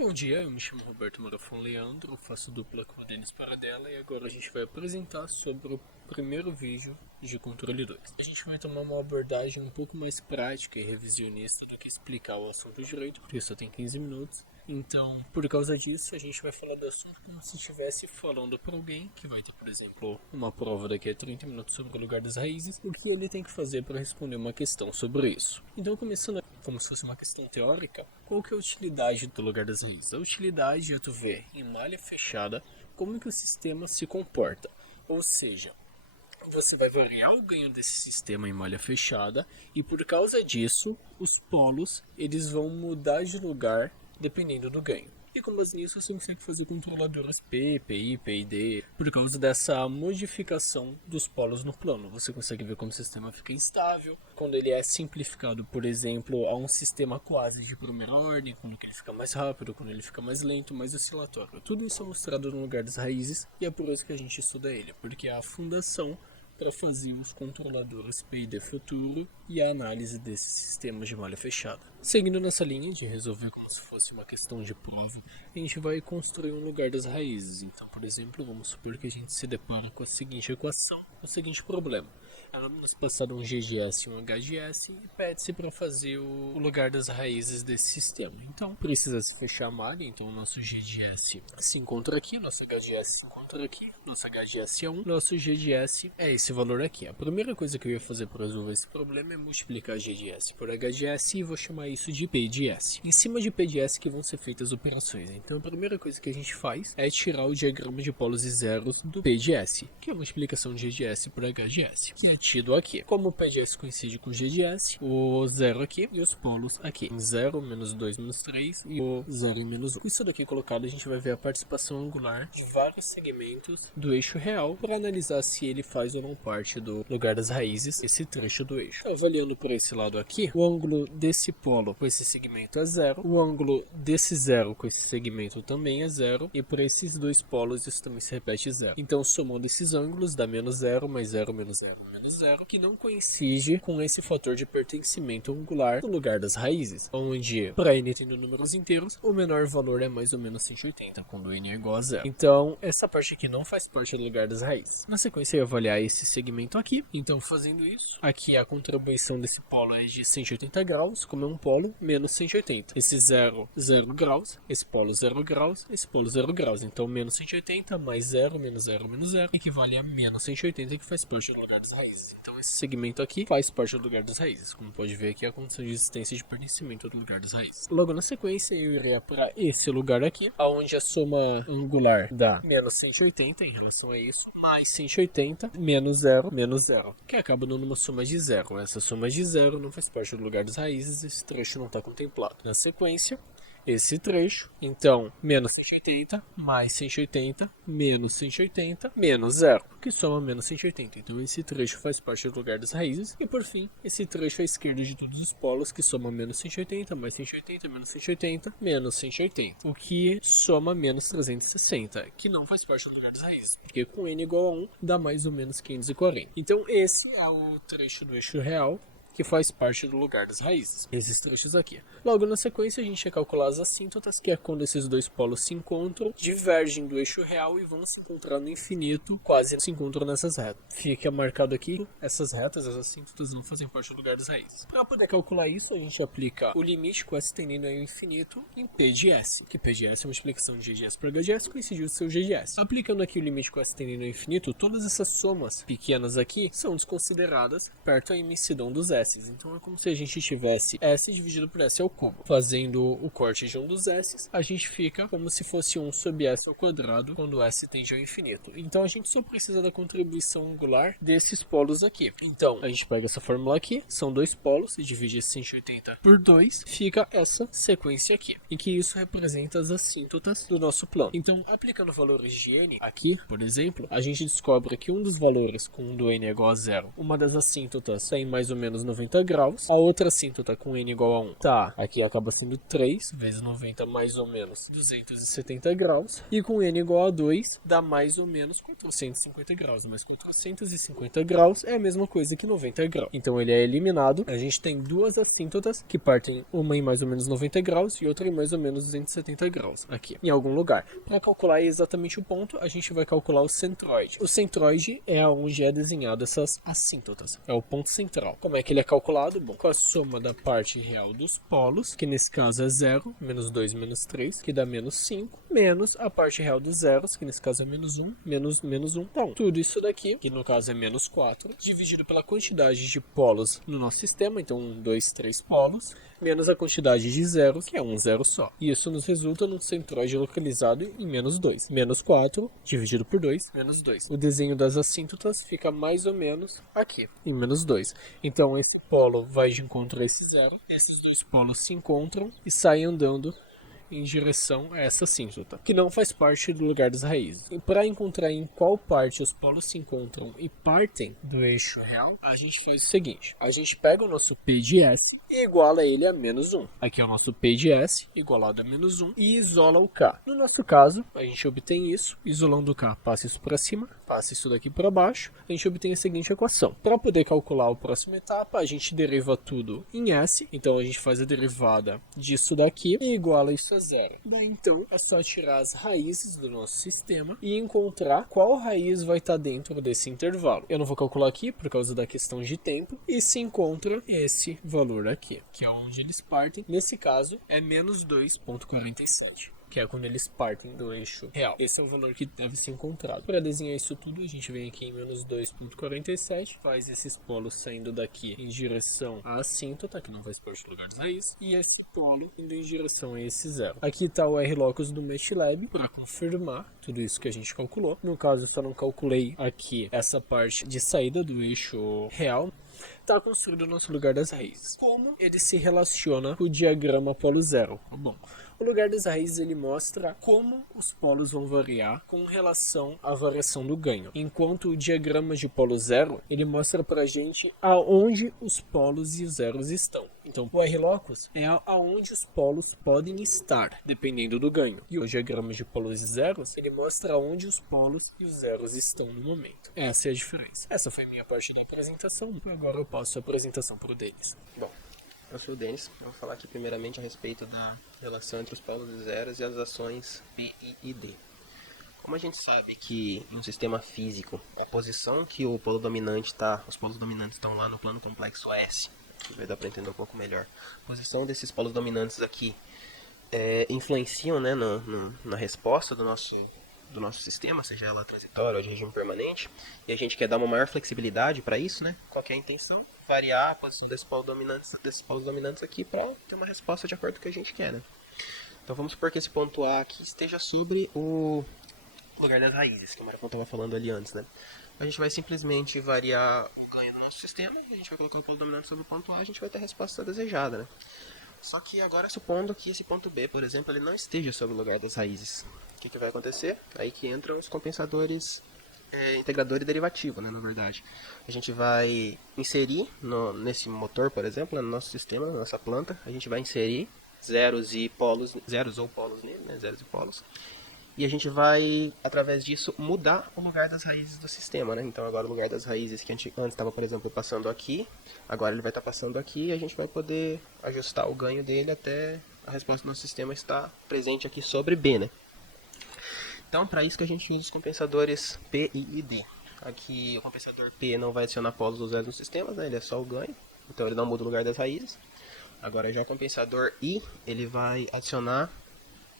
Bom dia, eu me chamo Roberto Marafon Leandro, faço dupla com a Denis Paradela e agora a gente vai apresentar sobre o primeiro vídeo de Controle 2. A gente vai tomar uma abordagem um pouco mais prática e revisionista do que explicar o assunto direito, porque só tem 15 minutos. Então, por causa disso, a gente vai falar do assunto como se estivesse falando para alguém que vai ter, por exemplo, uma prova daqui a 30 minutos sobre o lugar das raízes, o que ele tem que fazer para responder uma questão sobre isso. Então, começando como se fosse uma questão teórica, qual que é a utilidade do lugar das raízes? A utilidade é tu ver em malha fechada como que o sistema se comporta, ou seja, você vai variar o ganho desse sistema em malha fechada e por causa disso, os polos eles vão mudar de lugar dependendo do ganho. E com base nisso, você consegue fazer controladores P, PI, PID. Por causa dessa modificação dos polos no plano, você consegue ver como o sistema fica instável. Quando ele é simplificado, por exemplo, a um sistema quase de primeira ordem, quando ele fica mais rápido, quando ele fica mais lento, mais oscilatório. Tudo isso é mostrado no lugar das raízes e é por isso que a gente estuda ele, porque é a fundação para fazer os controladores PID futuro e a análise desses sistemas de malha fechada. Seguindo nessa linha de resolver como se fosse uma questão de prova, a gente vai construir um lugar das raízes. Então, por exemplo, vamos supor que a gente se depara com a seguinte equação, o seguinte problema. Ela nos passaram um GGS e um HGS e pede-se para fazer o lugar das raízes desse sistema. Então, precisa se fechar a malha, então o nosso GGS se encontra aqui, nosso HGS se encontra aqui, nosso HGS é 1, nosso GGS é esse valor aqui. A primeira coisa que eu ia fazer para resolver esse problema é multiplicar GGS por HGS e vou chamar isso de P de S. Em cima de P de S que vão ser feitas as operações. Então a primeira coisa que a gente faz é tirar o diagrama de polos e zeros do P de S, que é a multiplicação de GGS por HGS, que é tido aqui. Como o P de S coincide com o GGS, o zero aqui e os polos aqui. 0, menos 2, menos 3 e o 0 e menos 1. Com isso daqui colocado, a gente vai ver a participação angular de vários segmentos do eixo real para analisar se ele faz ou não parte do lugar das raízes, esse trecho do eixo. Então, avaliando por esse lado aqui, o ângulo desse polo com esse segmento é 0, o ângulo desse zero com esse segmento também é 0 e por esses dois polos isso também se repete 0. Então, somando esses ângulos dá menos 0, mais 0, menos 0, menos 0, que não coincide com esse fator de pertencimento angular no lugar das raízes, onde para n tendo números inteiros, o menor valor é mais ou menos 180, quando n é igual a 0. Então, essa parte aqui não faz parte do lugar das raízes. Na sequência, eu vou avaliar esse segmento aqui. Então, fazendo isso, aqui a contribuição desse polo é de 180 graus, como é um polo, menos 180. Esse 0, 0 graus, esse polo 0 graus, esse polo 0 graus. Então, menos 180 mais 0, menos 0, menos 0, equivale a menos 180, que faz parte do lugar das raízes. Então, esse segmento aqui faz parte do lugar das raízes. Como pode ver aqui, a condição de existência de pertencimento do lugar das raízes. Logo na sequência, eu irei para esse lugar aqui, onde a soma angular dá menos 180 em relação a isso, mais 180, menos 0, que acaba dando uma soma de 0. Essa soma de 0 não faz parte do lugar das raízes, esse trecho não está contemplado. Na sequência, esse trecho, então, menos 180, mais 180, menos 180, menos 0, que soma menos 180. Então, esse trecho faz parte do lugar das raízes. E, por fim, esse trecho à esquerda de todos os polos, que soma menos 180, mais 180, menos 180, menos 180, o que soma menos 360, que não faz parte do lugar das raízes, porque com n igual a 1, dá mais ou menos 540. Então, esse é o trecho do eixo real, que faz parte do lugar das raízes, esses trechos aqui. Logo na sequência a gente vai calcular as assíntotas, que é quando esses dois polos se encontram, divergem do eixo real e vão se encontrar no infinito, quase se encontram nessas retas. Fica marcado aqui, essas retas, as assíntotas não fazem parte do lugar das raízes. Para poder calcular isso, a gente aplica o limite com S tendendo ao infinito em P de S, que P de S é uma explicação de GGS por HGS, coincidiu com o seu GGS. Aplicando aqui o limite com S tendendo ao infinito, todas essas somas pequenas aqui são desconsideradas perto da imensidão dos S. Então é como se a gente tivesse S dividido por S ao cubo. Fazendo o corte de um dos S, a gente fica como se fosse 1 sobre S ao quadrado quando S tende ao infinito. Então a gente só precisa da contribuição angular desses polos aqui. Então a gente pega essa fórmula aqui, são dois polos, e divide esse 180 por 2, fica essa sequência aqui, em que isso representa as assíntotas do nosso plano. Então, aplicando valores de n aqui, por exemplo, a gente descobre que um dos valores, quando n é igual a 0, uma das assíntotas é em mais ou menos 90 graus. A outra assíntota com n igual a 1, tá, aqui acaba sendo 3 vezes 90 mais ou menos 270 graus. E com n igual a 2 dá mais ou menos 450 graus. Mas 450 graus é a mesma coisa que 90 graus. Então ele é eliminado. A gente tem duas assíntotas que partem, uma em mais ou menos 90 graus e outra em mais ou menos 270 graus, aqui, em algum lugar. Para calcular exatamente o ponto, a gente vai calcular o centroide. O centroide é onde é desenhado essas assíntotas, é o ponto central. Como é que ele é calculado? Bom, com a soma da parte real dos polos, que nesse caso é 0, menos 2 menos 3, que dá menos 5, menos a parte real dos zeros, que nesse caso é menos 1, menos 1. Então, tudo isso daqui, que no caso é menos 4, dividido pela quantidade de polos no nosso sistema, então 1, 2, 3 polos, menos a quantidade de zeros, que é um zero só. E isso nos resulta num centroide localizado em menos 2. Menos 4, dividido por 2, menos 2. O desenho das assíntotas fica mais ou menos aqui, em menos 2. Então esse polo vai de encontro a esse zero, esses dois polos se encontram e saem andando em direção a essa assíntota, que não faz parte do lugar das raízes. E para encontrar em qual parte os polos se encontram e partem do eixo real, a gente faz o seguinte: a gente pega o nosso P de S e iguala ele a menos 1. Aqui é o nosso P de S igualado a menos 1 e isola o K. No nosso caso, a gente obtém isso, isolando o K, passa isso para cima, passa isso daqui para baixo, a gente obtém a seguinte equação. Para poder calcular a próxima etapa, a gente deriva tudo em S, então a gente faz a derivada disso daqui e iguala isso a zero. Daí então é só tirar as raízes do nosso sistema e encontrar qual raiz vai estar dentro desse intervalo. Eu não vou calcular aqui por causa da questão de tempo, e se encontra esse valor aqui, que é onde eles partem. Nesse caso é menos 2,47. Que é quando eles partem do eixo real. Esse é o valor que deve ser encontrado. Para desenhar isso tudo, a gente vem aqui em menos 2,47, faz esses polos saindo daqui em direção à assíntota, que não faz parte do lugar das raízes, e esse polo indo em direção a esse zero. Aqui está o R-locus do MATLAB para confirmar tudo isso que a gente calculou. No caso, eu só não calculei aqui essa parte de saída do eixo real. Está construído o nosso lugar das raízes. Como ele se relaciona com o diagrama polo zero? Bom, o lugar das raízes ele mostra como os polos vão variar com relação à variação do ganho. Enquanto o diagrama de polo zero, ele mostra pra gente aonde os polos e os zeros estão. Então, o R-locus é aonde os polos podem estar, dependendo do ganho. E o diagrama de polos e zeros, ele mostra aonde os polos e os zeros estão no momento. Essa é a diferença. Essa foi a minha parte da apresentação. Agora eu passo a apresentação para o Denis. Bom, eu sou o Denis. Eu vou falar aqui primeiramente a respeito da relação entre os polos e zeros e as ações P, I e D. Como a gente sabe que em um sistema físico, a posição que o polo dominante está, os polos dominantes estão lá no plano complexo S, que vai dar para entender um pouco melhor. A posição desses polos dominantes aqui influenciam, né, na resposta do nosso sistema, seja ela transitória ou de regime permanente, e a gente quer dar uma maior flexibilidade para isso, né? Qual que é a intenção? Variar a posição desses polos dominantes aqui para ter uma resposta de acordo com o que a gente quer, né? Então vamos supor que esse ponto A aqui esteja sobre o lugar das raízes, que o Marafon estava falando ali antes, né? A gente vai simplesmente variar o ganho do nosso sistema, a gente vai colocar o polo dominante sobre o ponto A, a gente vai ter a resposta desejada, né? Só que agora supondo que esse ponto B, por exemplo, ele não esteja sobre o lugar das raízes, o que vai acontecer? Aí que entram os compensadores integrador e derivativo, né, na verdade. A gente vai inserir nesse motor, por exemplo, no nosso sistema, na nossa planta, a gente vai inserir zeros ou polos nele, né, zeros e polos. E a gente vai, através disso, mudar o lugar das raízes do sistema, né? Então agora o lugar das raízes que antes estava, por exemplo, passando aqui, agora ele vai estar passando aqui e a gente vai poder ajustar o ganho dele até a resposta do nosso sistema estar presente aqui sobre B, né? Então, para isso que a gente usa os compensadores P, I e D. Aqui o compensador P não vai adicionar polos ou zeros no sistema, né? Ele é só o ganho, então ele não muda o lugar das raízes. Agora já o compensador I, ele vai adicionar,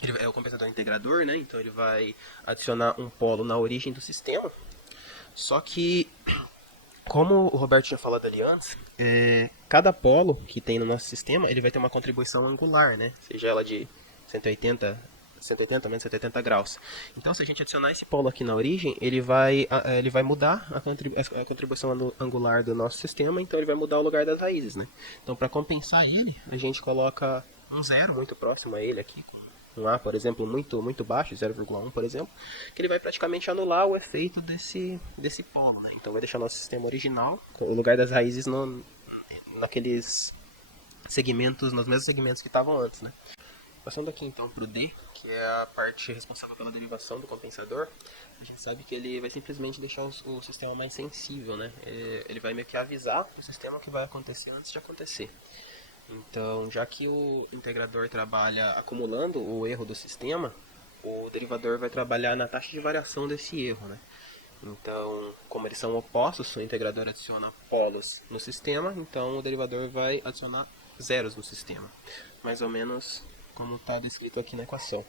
ele é o compensador integrador, né? Então ele vai adicionar um polo na origem do sistema. Só que, como o Roberto tinha falado ali antes, cada polo que tem no nosso sistema, ele vai ter uma contribuição angular, né? Seja ela de 180 menos 180 graus. Então, se a gente adicionar esse polo aqui na origem, ele vai mudar a contribuição angular do nosso sistema, então ele vai mudar o lugar das raízes, né? Então, para compensar ele, a gente coloca um zero muito próximo a ele aqui, um A, por exemplo, muito baixo, 0,1, por exemplo, que ele vai praticamente anular o efeito desse polo, né? Então vai deixar nosso sistema original, o lugar das raízes naqueles segmentos, nos mesmos segmentos que estavam antes, né? Passando aqui então para o D, que é a parte responsável pela derivação do compensador, a gente sabe que ele vai simplesmente deixar o sistema mais sensível, né? Ele vai meio que avisar o sistema o que vai acontecer antes de acontecer. Então, já que o integrador trabalha acumulando o erro do sistema, o derivador vai trabalhar na taxa de variação desse erro, né? Então, como eles são opostos, o integrador adiciona polos no sistema, então o derivador vai adicionar zeros no sistema. Mais ou menos como está descrito aqui na equação.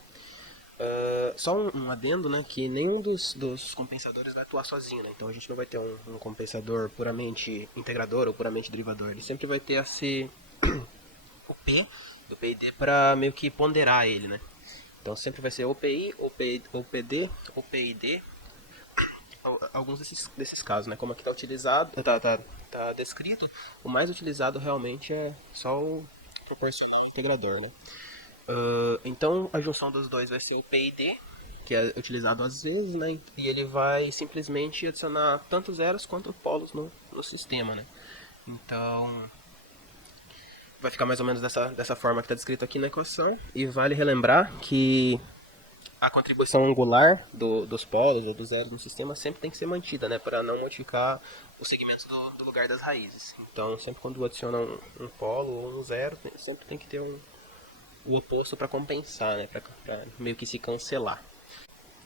Só um adendo, né, que nenhum dos compensadores vai atuar sozinho, né? Então a gente não vai ter um compensador puramente integrador ou puramente derivador. Ele sempre vai ter o P do P e D para meio que ponderar ele, né? Então sempre vai ser OPI, OPD, OPID, alguns desses casos, né? Como aqui está utilizado, tá descrito, o mais utilizado realmente é só o proporcional integrador, né? Então a junção dos dois vai ser o PID, que é utilizado às vezes, né? E ele vai simplesmente adicionar tanto zeros quanto polos no sistema, né? Então vai ficar mais ou menos dessa forma que está descrito aqui na equação. E vale relembrar que a contribuição angular dos polos ou dos zeros no sistema sempre tem que ser mantida, né? Para não modificar os segmentos do lugar das raízes. Então sempre quando adiciona um polo ou um zero, sempre tem que ter o oposto para compensar, né? Para meio que se cancelar.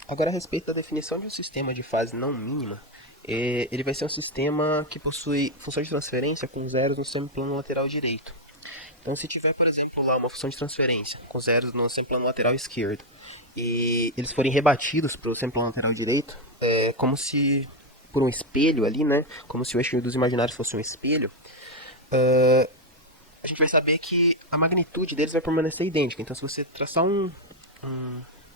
Agora, a respeito da definição de um sistema de fase não mínima, ele vai ser um sistema que possui função de transferência com zeros no semiplano lateral direito. Então, se tiver, por exemplo, lá uma função de transferência com zeros no semiplano lateral esquerdo e eles forem rebatidos para o semiplano lateral direito, é como se por um espelho ali, né? Como se o eixo dos imaginários fosse um espelho. A gente vai saber que a magnitude deles vai permanecer idêntica. Então, se você traçar um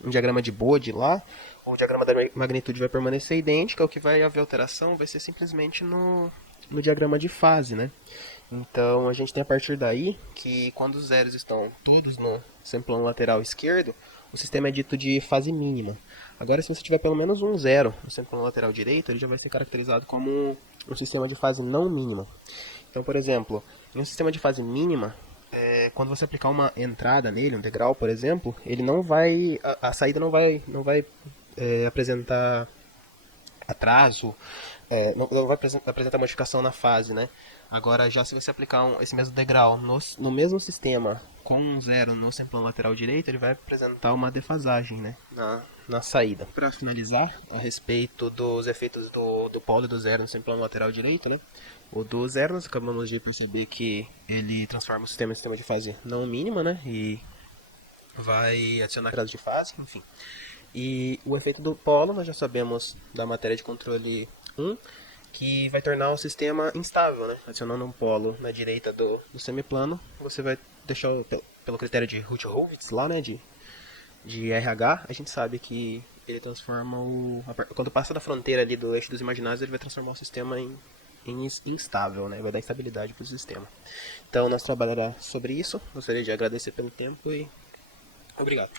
diagrama de Bode lá, o diagrama da magnitude vai permanecer idêntica, o que vai haver alteração vai ser simplesmente no diagrama de fase, né? Então, a gente tem a partir daí que quando os zeros estão todos no semiplano lateral esquerdo, o sistema é dito de fase mínima. Agora, se você tiver pelo menos um zero no semiplano lateral direito, ele já vai ser caracterizado como um sistema de fase não mínima. Então, por exemplo, em um sistema de fase mínima, quando você aplicar uma entrada nele, um degrau, por exemplo, ele não vai, a saída não vai apresentar atraso, não vai apresentar modificação na fase, né? Agora, já se você aplicar esse mesmo degrau no mesmo sistema com um zero no semiplano lateral direito, ele vai apresentar uma defasagem, né? Na saída. Para finalizar, a respeito dos efeitos do polo e do zero no semiplano lateral direito, né? O do zero, nós acabamos de perceber que ele transforma o sistema em sistema de fase não mínima, né? E vai adicionar graus de fase, enfim. E o efeito do polo, nós já sabemos da matéria de controle 1, que vai tornar o sistema instável, né? Adicionando um polo na direita do semiplano, você vai deixar, pelo critério de Hurwitz lá, né? De RH, a gente sabe que ele transforma quando passa da fronteira ali do eixo dos imaginários, ele vai transformar o sistema em instável, né? Vai dar instabilidade para o sistema. Então, nós trabalhará sobre isso. Gostaria de agradecer pelo tempo e obrigado.